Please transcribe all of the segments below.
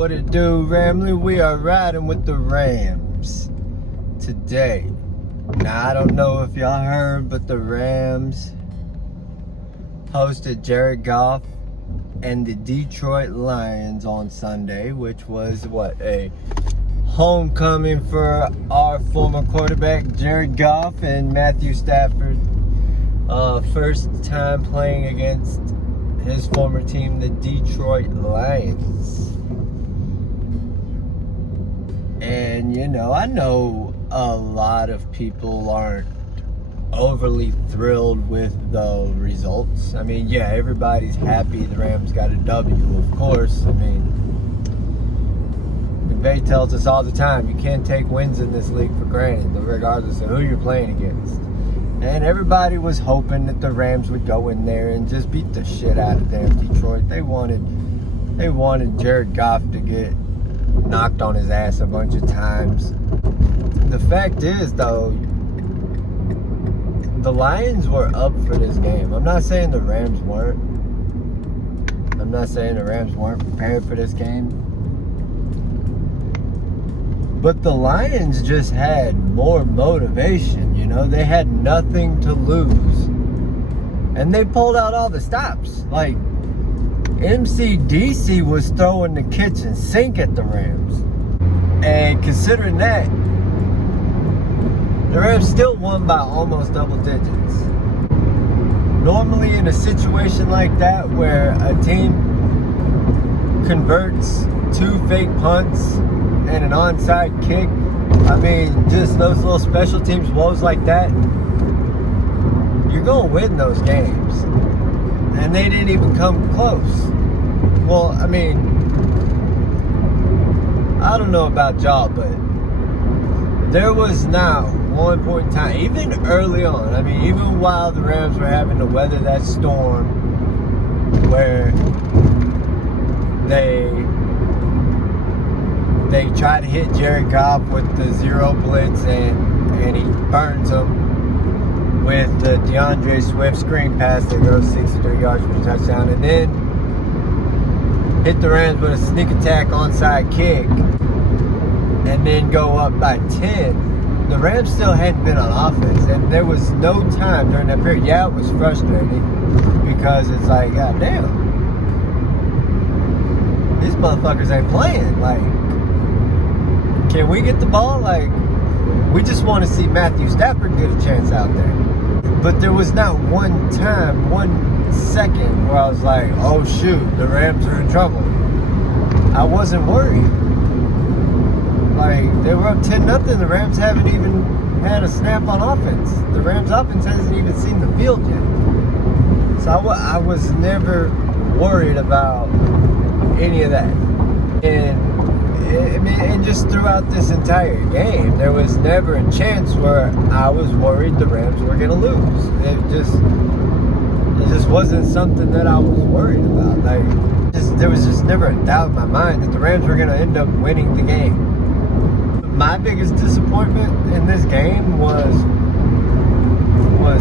What it do, Ramley? We are riding with the Rams today. Now, I don't know if y'all heard, but the Rams hosted Jared Goff and the Detroit Lions on Sunday, which was a homecoming for our former quarterback Jared Goff and Matthew Stafford. First time playing against his former team, the Detroit Lions. And, I know a lot of people aren't overly thrilled with the results. I mean, yeah, everybody's happy the Rams got a W, of course. I mean, McVay tells us all the time, you can't take wins in this league for granted, regardless of who you're playing against. And everybody was hoping that the Rams would go in there and just beat the shit out of damn Detroit. They wanted Jared Goff to get knocked on his ass a bunch of times. The fact is, though, the Lions were up for this game. I'm not saying the Rams weren't. I'm not saying the Rams weren't prepared for this game. But the Lions just had more motivation, They had nothing to lose. And they pulled out all the stops. Like, MCDC was throwing the kitchen sink at the Rams. And considering that, the Rams still won by almost double digits. Normally in a situation like that where a team converts 2 fake punts and an onside kick, I mean, just those little special teams woes like that, you're going to win those games. And they didn't even come close. Well, I mean, I don't know about y'all, but there was now one point in time, even early on, I mean, even while the Rams were having to weather that storm where they try to hit Jared Goff with the zero blitz and he burns him with the DeAndre Swift screen pass that goes 63 yards for a touchdown, and then hit the Rams with a sneak attack onside kick and then go up by 10. The Rams still hadn't been on offense, and there was no time during that period. Yeah, it was frustrating because it's like, God damn, these motherfuckers ain't playing. Like, can we get the ball? Like, we just want to see Matthew Stafford get a chance out there. But there was not one time, 1 second where I was like, oh shoot, the Rams are in trouble. I wasn't worried. Like, they were up 10-0. The Rams haven't even had a snap on offense. The Rams offense hasn't even seen the field yet. So I was never worried about any of that. And just throughout this entire game, there was never a chance where I was worried the Rams were going to lose. It just wasn't something that I was worried about. Like, there was just never a doubt in my mind that the Rams were going to end up winning the game. My biggest disappointment in this game was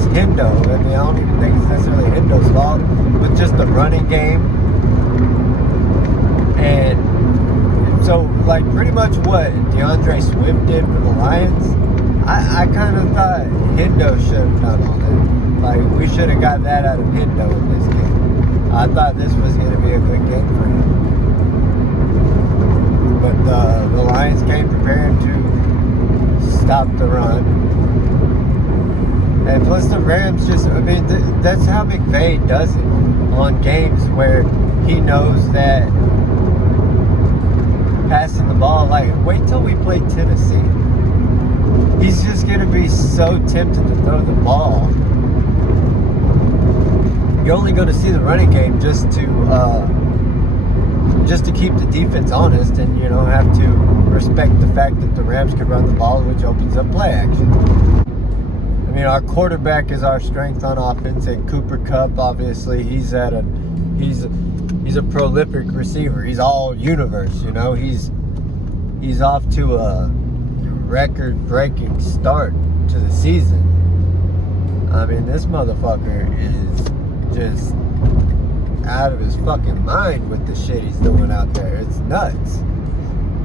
Hendo. I mean, I don't even think it's necessarily Hendo's fault, but just the running game. And so, like, pretty much what DeAndre Swift did for the Lions, I kind of thought Hendo should have done all that. Like, we should have got that out of Hendo in this game. I thought this was going to be a good game for him. But the Lions came prepared to stop the run. And plus the Rams that's how McVay does it on games where he knows that passing the ball, like, wait till we play Tennessee. He's just going to be so tempted to throw the ball. You're only going to see the running game just to keep the defense honest, and have to respect the fact that the Rams can run the ball, which opens up play action. I mean, our quarterback is our strength on offense, and Cooper Kupp, obviously, he's a prolific receiver. He's all universe, He's off to a record-breaking start to the season. I mean, this motherfucker is just out of his fucking mind with the shit he's doing out there. It's nuts.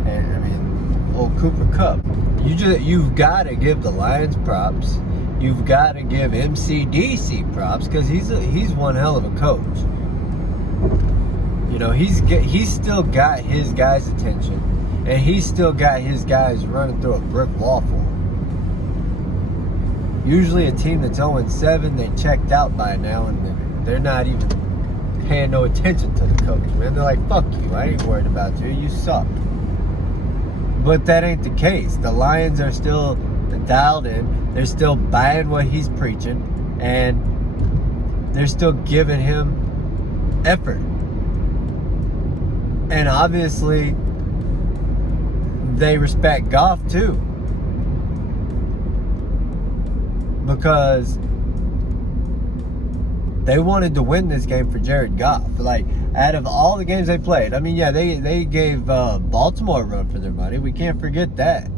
And I mean, old Cooper Kupp. You've got to give the Lions props. You've got to give MCDC props because he's one hell of a coach. You know, he's still got his guys' attention, and he's still got his guys running through a brick wall for him. Usually a team that's 0-7, they checked out by now, and they're not even paying no attention to the coach, man. They're like, fuck you, I ain't worried about you, you suck. But that ain't the case. The Lions are still dialed in. They're still buying what he's preaching, and they're still giving him effort. And obviously, they respect Goff too. Because they wanted to win this game for Jared Goff. Like, out of all the games they played, I mean, yeah, they gave Baltimore a run for their money. We can't forget that.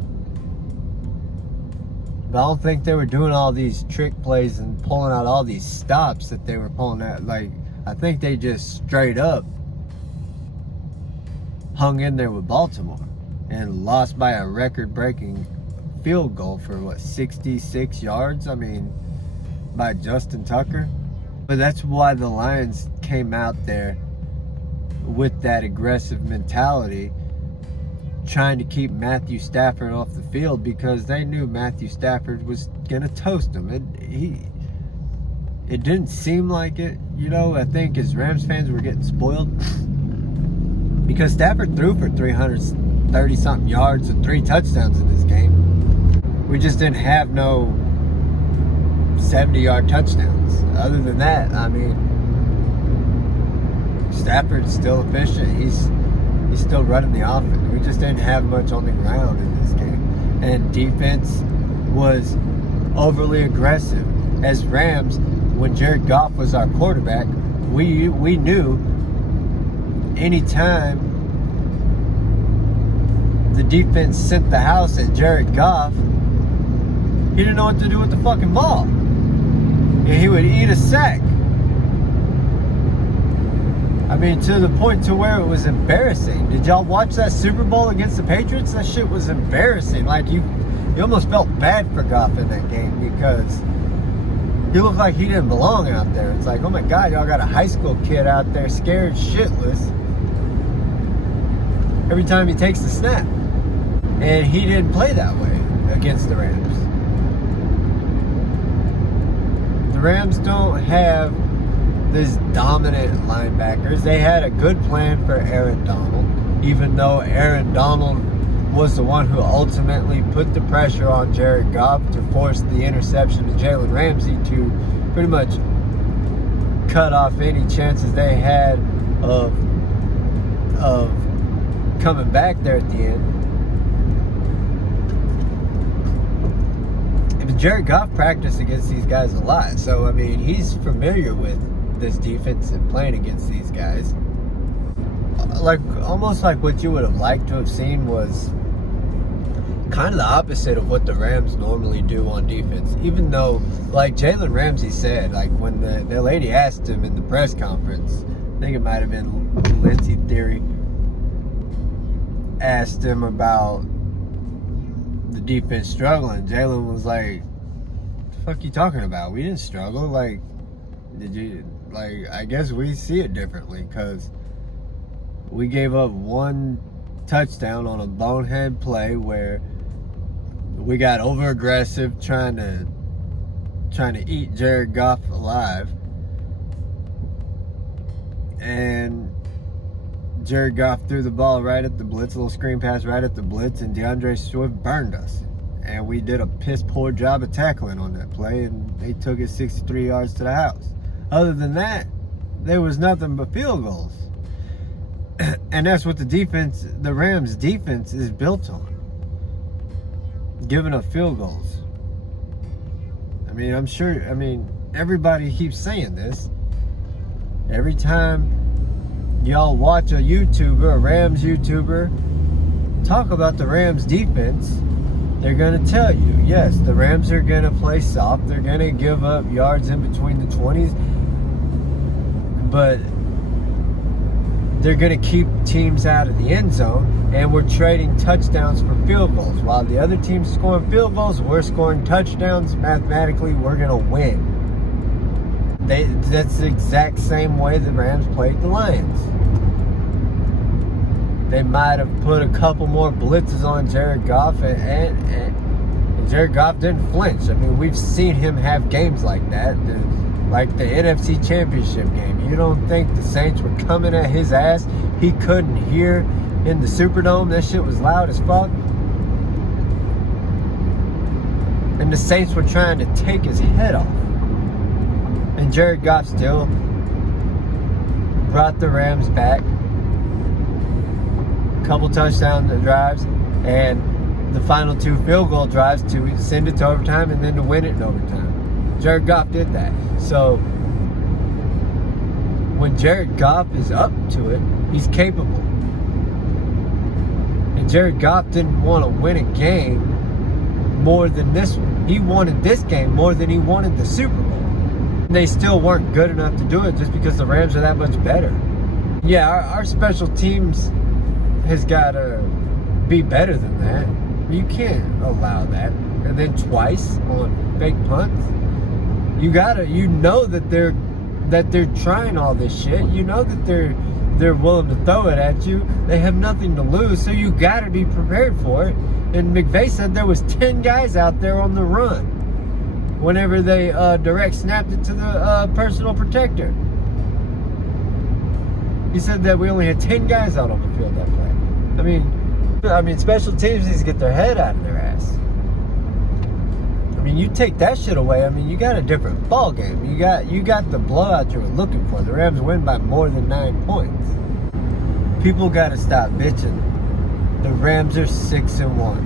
But I don't think they were doing all these trick plays and pulling out all these stops that they were pulling out. Like, I think they just straight up hung in there with Baltimore and lost by a record-breaking field goal for 66 yards? I mean, by Justin Tucker. But that's why the Lions came out there with that aggressive mentality, trying to keep Matthew Stafford off the field, because they knew Matthew Stafford was gonna toast him. It didn't seem like it, you know. I think as Rams fans were getting spoiled because Stafford threw for 330-something yards and 3 touchdowns in this game. We just didn't have no 70-yard touchdowns. Other than that, I mean, Stafford's still efficient. He's still running the offense. We just didn't have much on the ground in this game. And defense was overly aggressive. As Rams, when Jared Goff was our quarterback, we knew anytime the defense sent the house at Jared Goff, he didn't know what to do with the fucking ball. And he would eat a sack. I mean, to the point to where it was embarrassing. Did y'all watch that Super Bowl against the Patriots? That shit was embarrassing. Like, you almost felt bad for Goff in that game because he looked like he didn't belong out there. It's like, oh my God, y'all got a high school kid out there scared shitless every time he takes the snap. And he didn't play that way against the Rams. The Rams don't have this dominant linebackers. They had a good plan for Aaron Donald, even though Aaron Donald was the one who ultimately put the pressure on Jared Goff to force the interception to Jalen Ramsey to pretty much cut off any chances they had of coming back there at the end. But Jared Goff practiced against these guys a lot, so I mean, he's familiar with this defense and playing against these guys. Like, almost like what you would have liked to have seen was kind of the opposite of what the Rams normally do on defense. Even though, like Jalen Ramsey said, like when the lady asked him in the press conference, I think it might have been Lindsey Theory, asked him about the defense struggling. Jalen was like, "What the fuck you talking about? We didn't struggle. Like, did you? Like, I guess we see it differently because we gave up 1 touchdown on a bonehead play where we got over aggressive trying to eat Jared Goff alive, and Jared Goff threw the ball right at the blitz, a little screen pass right at the blitz, and DeAndre Swift burned us. And we did a piss poor job of tackling on that play, and they took it 63 yards to the house. Other than that, there was nothing but field goals. And that's what the Rams defense is built on. Giving up field goals. I mean, everybody keeps saying this. Every time y'all watch a Rams YouTuber, talk about the Rams defense, they're going to tell you, yes, the Rams are going to play soft. They're going to give up yards in between the 20s. But they're going to keep teams out of the end zone, and we're trading touchdowns for field goals. While the other team's scoring field goals, we're scoring touchdowns. Mathematically, we're going to win. That's the exact same way the Rams played the Lions. They might have put a couple more blitzes on Jared Goff, and Jared Goff didn't flinch. I mean, we've seen him have games like that, like the NFC Championship game. You don't think the Saints were coming at his ass? He couldn't hear in the Superdome. That shit was loud as fuck. And the Saints were trying to take his head off. And Jared Goff still brought the Rams back. Couple touchdown drives, and the final 2 field goal drives to send it to overtime and then to win it in overtime. Jared Goff did that. So when Jared Goff is up to it, he's capable. And Jared Goff didn't want to win a game more than this one. He wanted this game more than he wanted the Super Bowl. And they still weren't good enough to do it just because the Rams are that much better. Yeah, our special teams has got to be better than that. You can't allow that. And then twice on fake punts. You know that they're trying all this shit. You know that they're willing to throw it at you. They have nothing to lose, so you got to be prepared for it. And McVay said there was 10 guys out there on the run whenever they direct snapped it to the personal protector. He said that we only had 10 guys out on the field that play. I mean, special teams needs to get their head out of their ass. I mean, you take that shit away, I mean, you got a different ball game. You got the blowout you were looking for. The Rams win by more than 9 points. People got to stop bitching. The Rams are 6-1.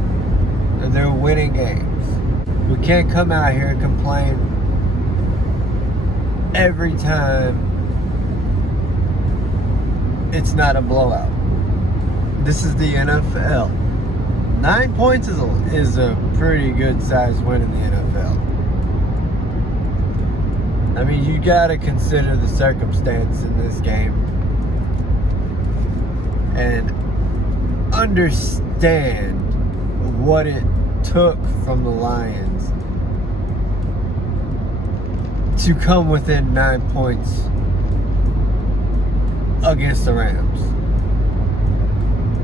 And they're winning games. We can't come out here and complain every time it's not a blowout. This is the NFL. 9 points is a pretty good sized win in the NFL. I mean, you got to consider the circumstance in this game and understand what it took from the Lions to come within 9 points against the Rams.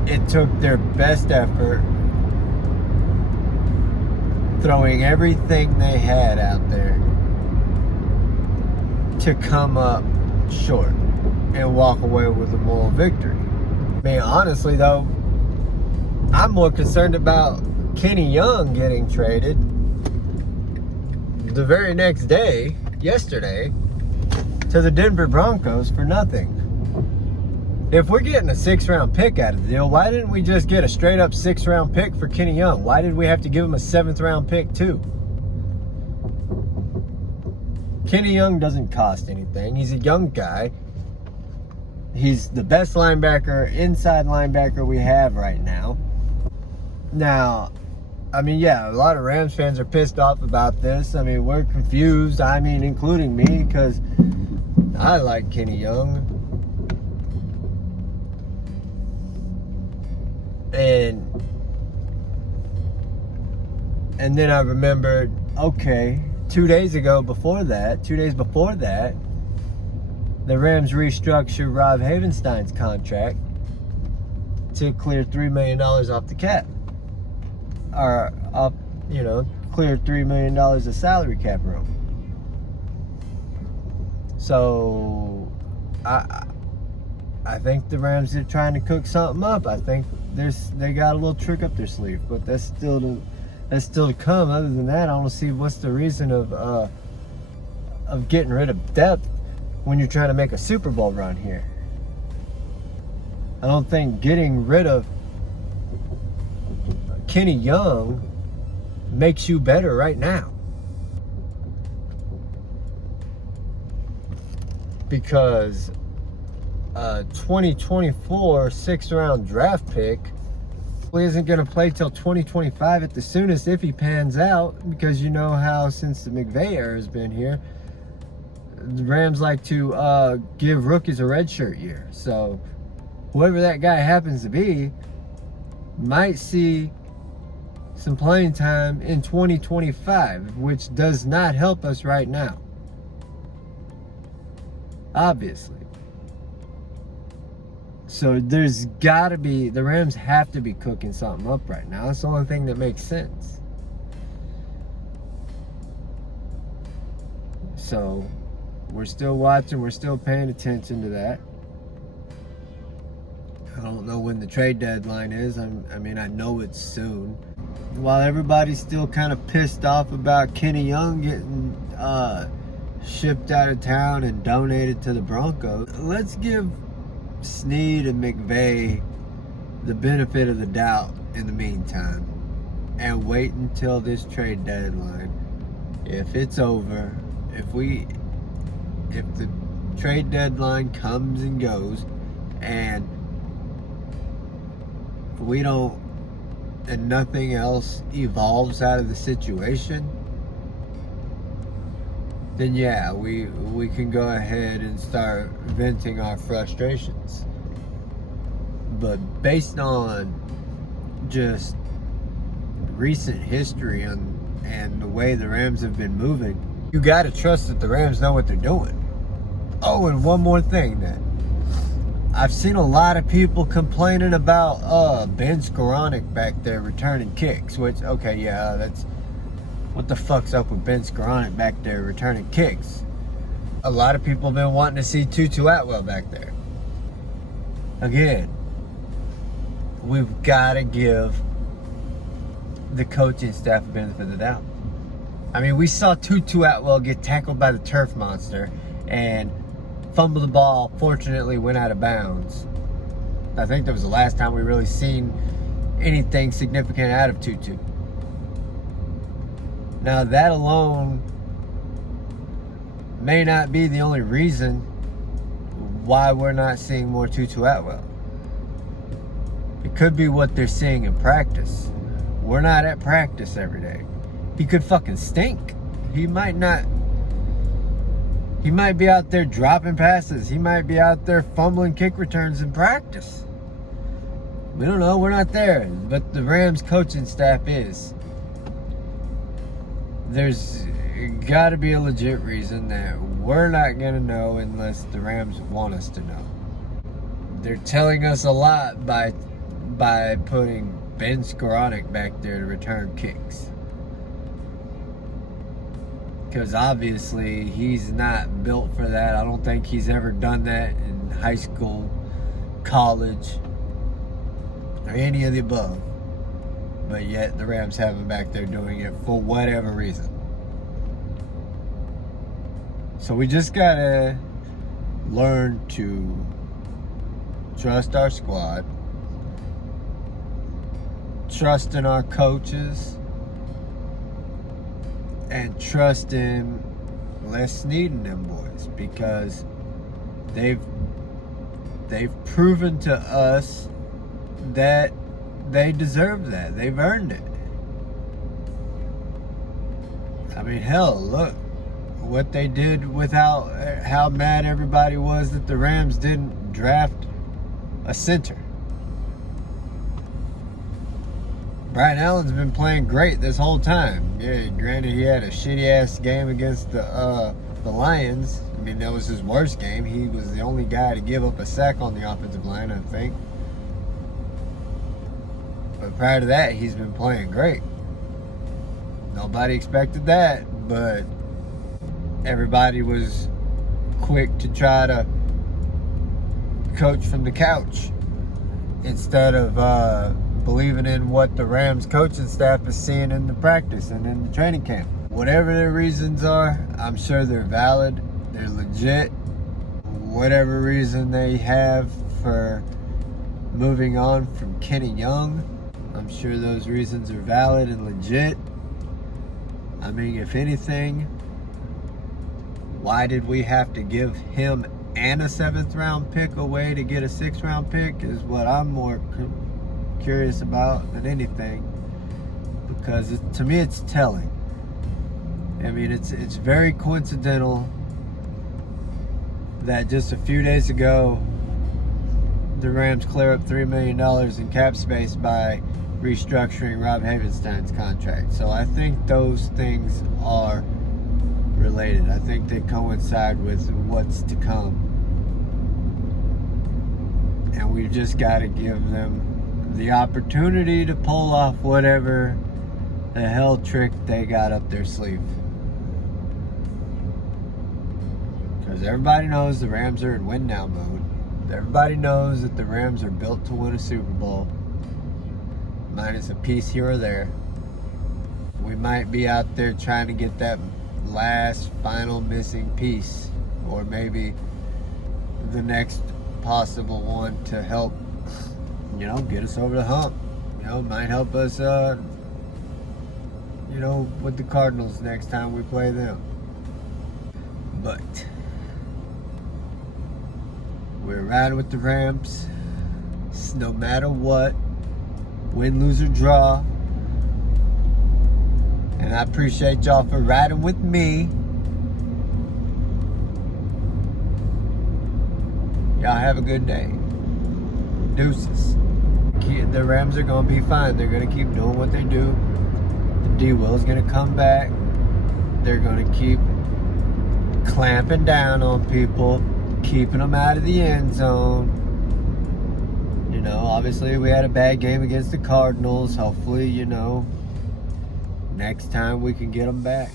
It took their best effort, throwing everything they had out there to come up short and walk away with a moral victory. I mean, honestly though, I'm more concerned about Kenny Young getting traded the very next day, yesterday, to the Denver Broncos for nothing. If we're getting a 6th-round pick out of the deal, why didn't we just get a straight-up 6th-round pick for Kenny Young? Why did we have to give him a 7th-round pick, too? Kenny Young doesn't cost anything. He's a young guy. He's the best linebacker, inside linebacker we have right now. Now, I mean, yeah, a lot of Rams fans are pissed off about this. I mean, we're confused. I mean, including me, because I like Kenny Young. And then I remembered, okay, 2 days before that, the Rams restructured Rob Havenstein's contract to clear $3 million off the cap. Or, clear $3 million of salary cap room. So, I think the Rams are trying to cook something up. I think they got a little trick up their sleeve, but that's still to come. Other than that, I don't see what's the reason of getting rid of depth when you're trying to make a Super Bowl run here. I don't think getting rid of Kenny Young makes you better right now. Because 2024 6th-round draft pick isn't going to play till 2025 at the soonest if he pans out, because you know how since the McVay era has been here, the Rams like to give rookies a redshirt year. So whoever that guy happens to be might see some playing time in 2025, which does not help us right now. Obviously. So there's got to be, the Rams have to be cooking something up right now. That's the only thing that makes sense. So we're still watching, we're still paying attention to that. I don't know when the trade deadline is. I mean, I know it's soon. While everybody's still kind of pissed off about Kenny Young getting shipped out of town and donated to the Broncos, let's give Snead and McVay the benefit of the doubt in the meantime and wait until this trade deadline. If it's over, if the trade deadline comes and goes and we don't, and nothing else evolves out of the situation, then yeah, we can go ahead and start venting our frustrations. But based on just recent history and the way the Rams have been moving, you got to trust that the Rams know what they're doing. Oh, and one more thing that I've seen a lot of people complaining about Ben Skoranek back there returning kicks, which, okay, yeah, that's, what the fuck's up with Ben Skoranek back there returning kicks? A lot of people have been wanting to see Tutu Atwell back there. Again, we've got to give the coaching staff the benefit of the doubt. I mean, we saw Tutu Atwell get tackled by the turf monster and fumble the ball, fortunately went out of bounds. I think that was the last time we really seen anything significant out of Tutu. Now, that alone may not be the only reason why we're not seeing more Tutu Atwell. It could be what they're seeing in practice. We're not at practice every day. He could fucking stink. He might be out there dropping passes. He might be out there fumbling kick returns in practice. We don't know. We're not there. But the Rams coaching staff is. There's got to be a legit reason that we're not going to know unless the Rams want us to know. They're telling us a lot by putting Ben Skoranek back there to return kicks. Because obviously he's not built for that. I don't think he's ever done that in high school, college, or any of the above. But yet the Rams have him back there doing it for whatever reason. So we just gotta learn to trust our squad, trust in our coaches, and trust in Les Snead and them boys, because they've proven to us that they deserve that. They've earned it. I mean, hell, look what they did with how mad everybody was that the Rams didn't draft a center. Brian Allen's been playing great this whole time. Yeah, granted he had a shitty-ass game against the Lions. I mean, that was his worst game. He was the only guy to give up a sack on the offensive line, I think. But prior to that, he's been playing great. Nobody expected that, but everybody was quick to try to coach from the couch instead of believing in what the Rams coaching staff is seeing in the practice and in the training camp. Whatever their reasons are, I'm sure they're valid, they're legit. Whatever reason they have for moving on from Kenny Young, I'm sure those reasons are valid and legit. I mean, if anything, why did we have to give him and a 7th round pick away to get a 6th round pick is what I'm more curious about than anything, because to me it's telling. I mean, it's very coincidental that just a few days ago the Rams clear up $3 million in cap space by restructuring Rob Havenstein's contract. So I think those things are related. I think they coincide with what's to come. And we've just got to give them the opportunity to pull off whatever the hell trick they got up their sleeve. Because everybody knows the Rams are in win now mode. Everybody knows that the Rams are built to win a Super Bowl. Minus a piece here or there. We might be out there trying to get that last final missing piece, or maybe the next possible one to help, get us over the hump. Might help us, with the Cardinals next time we play them. But we're riding with the Rams, no matter what, win, lose, or draw. And I appreciate y'all for riding with me. Y'all have a good day. Deuces. The Rams are going to be fine. They're going to keep doing what they do. D-Will's going to come back. They're going to keep clamping down on people, keeping them out of the end zone. Obviously we had a bad game against the Cardinals. Hopefully, next time we can get them back.